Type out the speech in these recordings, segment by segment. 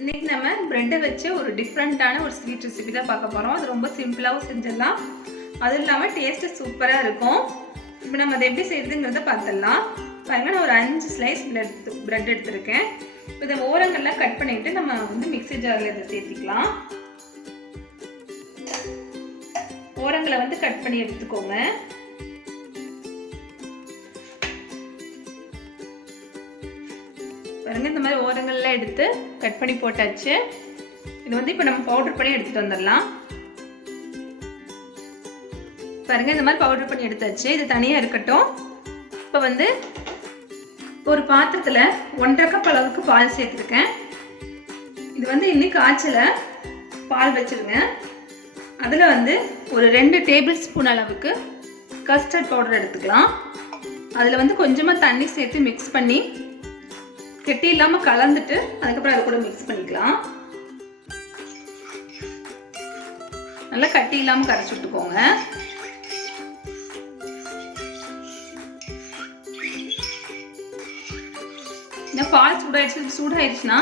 இன்னைக்கு நம்ம பிரெட்டை வச்சு ஒரு டிஃப்ரெண்ட்டான ஒரு ஸ்வீட் ரெசிபி தான் பார்க்க போகிறோம். அது ரொம்ப சிம்பிளாகவும் செஞ்சிடலாம், அதுவும் இல்லாமல் டேஸ்ட்டு சூப்பராக இருக்கும். இப்போ நம்ம அதை எப்படி செய்யுதுங்கிறத பார்த்துடலாம். பாருங்கள், நான் ஒரு 5 ஸ்லைஸ் பிரெட் எடுத்துருக்கேன். இதை ஓரங்கள்லாம் கட் பண்ணிவிட்டு நம்ம மிக்ஸி ஜாரில் இதை சேர்த்திக்கலாம். ஓரங்களை கட் பண்ணி எடுத்துக்கோங்க. பாருங்க, இந்த மாதிரி ஓரங்கள்லாம் எடுத்து கட் பண்ணி போட்டாச்சு. இது இப்போ நம்ம பவுடர் பண்ணி எடுத்துட்டு வந்துடலாம். பாருங்க, இந்த மாதிரி பவுடர் பண்ணி எடுத்தாச்சு. இது தனியாக இருக்கட்டும். இப்போ ஒரு பாத்திரத்தில் 1.5 கப் அளவுக்கு பால் சேர்த்துருக்கேன். இது இன்னைக்கு காய்ச்சல பால் வச்சிருங்க. அதில் ஒரு 2 டேபிள் ஸ்பூன் அளவுக்கு கஸ்டர்ட் பவுடர் எடுத்துக்கலாம். அதில் கொஞ்சமாக தண்ணி சேர்த்து மிக்ஸ் பண்ணி கெட்டி இல்லாமல் கலந்துட்டு அதுக்கப்புறம் அதை கூட மிக்ஸ் பண்ணிக்கலாம். நல்லா கட்டி இல்லாமல் கரைச்சி விட்டுக்கோங்க. இந்த பால் சூடாயிடுச்சுன்னா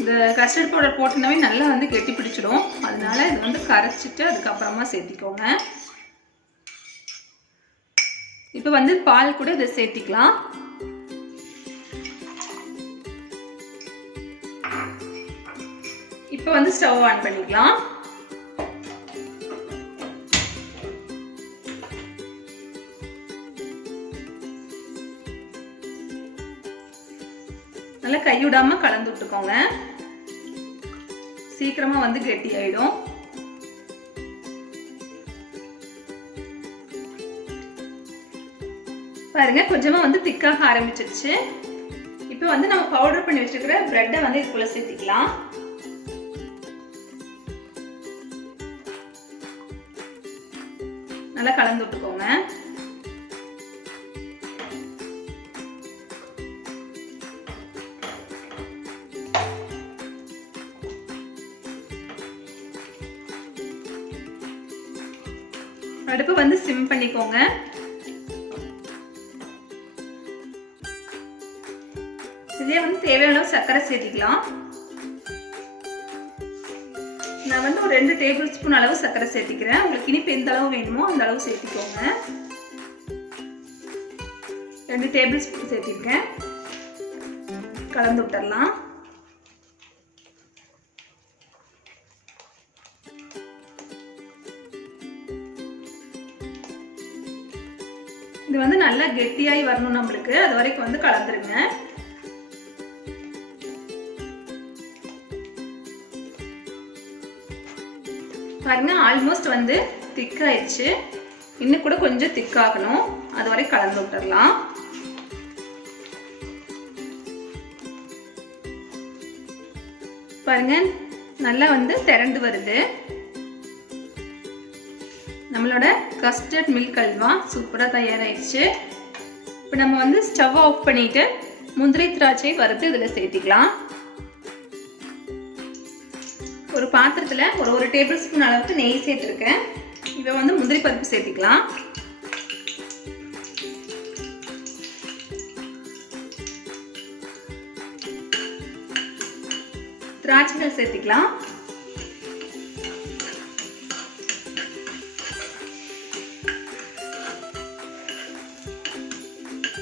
இந்த கஸ்டர்ட் பவுடர் போட்டோன்னாவே நல்லா கெட்டி பிடிச்சிடும். அதனால இது கரைச்சிட்டு அதுக்கப்புறமா சேர்த்திக்கோங்க. இப்போ பால் கூட இதை சேர்த்திக்கலாம். இப்போ ஸ்டவ் ஆன் பண்ணிக்கலாம். நல்லா கைவிடாம கலந்து விட்டுக்கோங்க. சீக்கிரமா கெட்டி ஆயிடும். பாருங்க, கொஞ்சமா திக்காக ஆரம்பிச்சிருச்சு. இப்போ நம்ம பவுடர் பண்ணி வச்சிருக்கிற பிரெட்டை இதுக்குள்ள சேர்த்திக்கலாம். நல்லா கலந்து விட்டுக்கோங்க. அடுப்பு சிம் பண்ணிக்கோங்க. இதே தேவையான அளவு சர்க்கரை சேர்த்திக்கலாம். நான் ஒரு 2 டேபிள் ஸ்பூன் அளவு சர்க்கரை சேர்த்திக்கிறேன். உங்களுக்கு இனிப்பு எந்த அளவு வேணுமோ அந்த அளவு சேர்த்திக்கோங்க. 2 டேபிள் ஸ்பூன் சேர்த்திருக்கேன். கலந்து விட்டுறலாம். இது நல்லா கெட்டியாகி வரணும் நம்மளுக்கு. அது வரைக்கும் கலந்துருங்க. பாருங்க, ஆல்மோஸ்ட் திக் ஆயிடுச்சு. இன்னும் கூட கொஞ்சம் திக்காகணும். அது வரை கலந்து விட்டுறலாம். பாருங்க, நல்லா திரண்டு வருது. நம்மளோட கஸ்டர்ட் மில்க் அல்வா சூப்பராக தயாராகிடுச்சு. இப்போ நம்ம ஸ்டவ் ஆஃப் பண்ணிட்டு முந்திரி திராட்சை வறுத்து இதில் சேர்த்திக்கலாம். ஒரு பாத்திரத்தில் ஒரு டேபிள் ஸ்பூன் அளவுக்கு நெய் சேர்த்துருக்கேன். இப்போ முந்திரி பருப்பு சேர்த்திக்கலாம். திராட்சைகள் சேர்த்திக்கலாம்.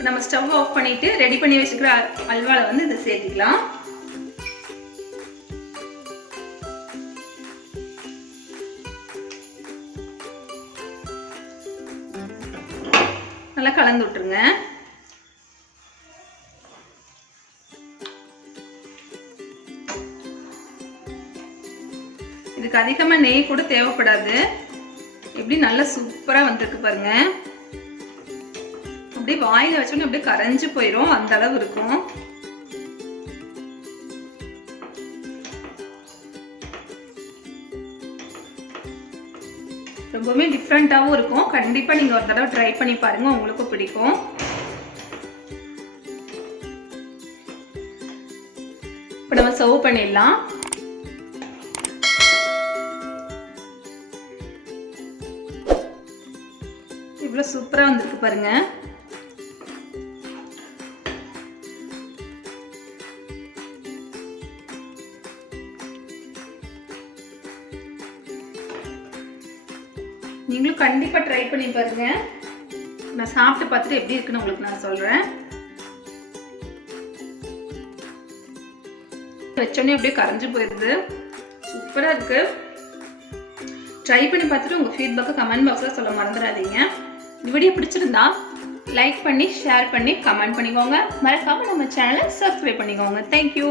நம்ம ஸ்டவ் ஆஃப் பண்ணிட்டு ரெடி பண்ணி வச்சுக்கிற அல்வால இதை சேர்த்திக்கலாம். நல்லா கலந்து விட்டுருங்க. இதுக்கு அதிகமா நெய் கூட தேவைப்படாது. எப்படி நல்லா சூப்பரா வந்திருக்கு பாருங்க. அப்படியே வாயில வச்சோன்னே அப்படியே கரைஞ்சு போயிடும், அந்த அளவு இருக்கும். ரொம்பவே டிஃப்ரெண்ட்டாகவும் இருக்கும். கண்டிப்பாக நீங்கள் ஒரு தடவை ட்ரை பண்ணி பாருங்கள், உங்களுக்கும் பிடிக்கும். இப்போ நம்ம சர்வ் பண்ணிடலாம். இவ்வளோ சூப்பராக வந்திருக்கு பாருங்க. நீங்களும் கண்டிப்பாக ட்ரை பண்ணி பாருங்க. நான் சாப்பிட்டு பார்த்துட்டு எப்படி இருக்குன்னு உங்களுக்கு நான் சொல்கிறேன். வச்சோடனே அப்படியே கரைஞ்சி போயிடுது. சூப்பராக இருக்குது. ட்ரை பண்ணி பார்த்துட்டு உங்கள் ஃபீட்பேக்கை கமெண்ட் பாக்ஸில் சொல்ல மறந்துடாதீங்க. இந்த வீடியோ பிடிச்சிருந்தா லைக் பண்ணி ஷேர் பண்ணி கமெண்ட் பண்ணிக்கோங்க. மறக்காமல் நம்ம சேனலை சப்ஸ்கிரைப் பண்ணிக்கோங்க. தேங்க்யூ.